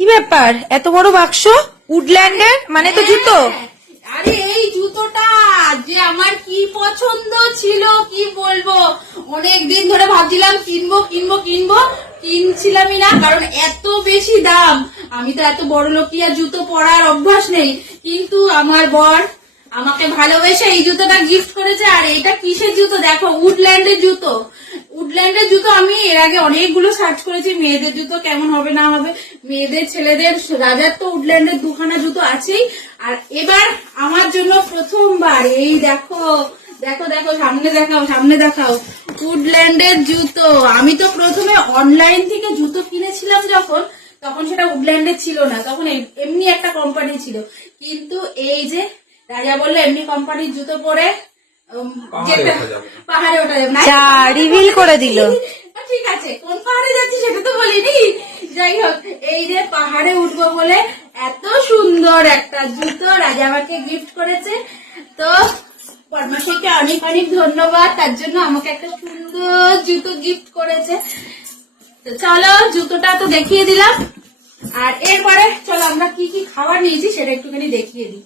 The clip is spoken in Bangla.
কি ব্যাপার, এত বড় বাক্স? উডল্যান্ডের মানে তো জুতো। আরে এই জুতোটা যে আমার কি পছন্দ ছিল কি বলবো, অনেকদিন ধরে ভাবছিলাম কিনবো কিনবো কিনবো, কিনছিলামই না কারণ এত বেশি দাম। আমি তো এত বড় লোকিয়া জুতো পরার অভ্যাস নেই, কিন্তু আমার বর আমাকে ভালোবেসে এই জুতোটা গিফট করেছে। আর এটা কিসের জুতো দেখো, উডল্যান্ডের জুতো। উডল্যান্ডের জুতো আমি এর আগে অনেকগুলো সার্চ করেছি, মেয়েদের জুতো কেমন হবে না হবে, মেয়েদের ছেলেদের রাজার তো উডল্যান্ডের দুখানা জুতো আছেই। আর এবার আমার জন্য প্রথমবার এই দেখো দেখো দেখো, সামনে দেখাও সামনে দেখাও, উডল্যান্ডের জুতো। আমি তো প্রথমে অনলাইন থেকে জুতো কিনেছিলাম যখন, তখন সেটা উডল্যান্ডের ছিল না, তখন এমনি একটা কোম্পানি ছিল। কিন্তু এই যে রাজা বললো এমনি কোম্পানির জুতো পরে পাহাড়ে ওঠা যাবে না, যা রিভিল করে দিল। ঠিক আছে কোন পাহাড়ে যাচ্ছি সেটা তো বলিনি। যাই হোক, এই যে পাহাড়ে উঠবো বলে এত সুন্দর একটা জুতো রাজা আমাকে গিফট করেছে। তো পদ্মাশীকে অনেক অনেক ধন্যবাদ, তার জন্য আমাকে একটা সুন্দর জুতো গিফট করেছে। তো চলো জুতোটা তো দেখিয়ে দিলাম, আর এরপরে চলো আমরা কি কি খাবার নিয়েছি সেটা একটুখানি দেখিয়ে দিই।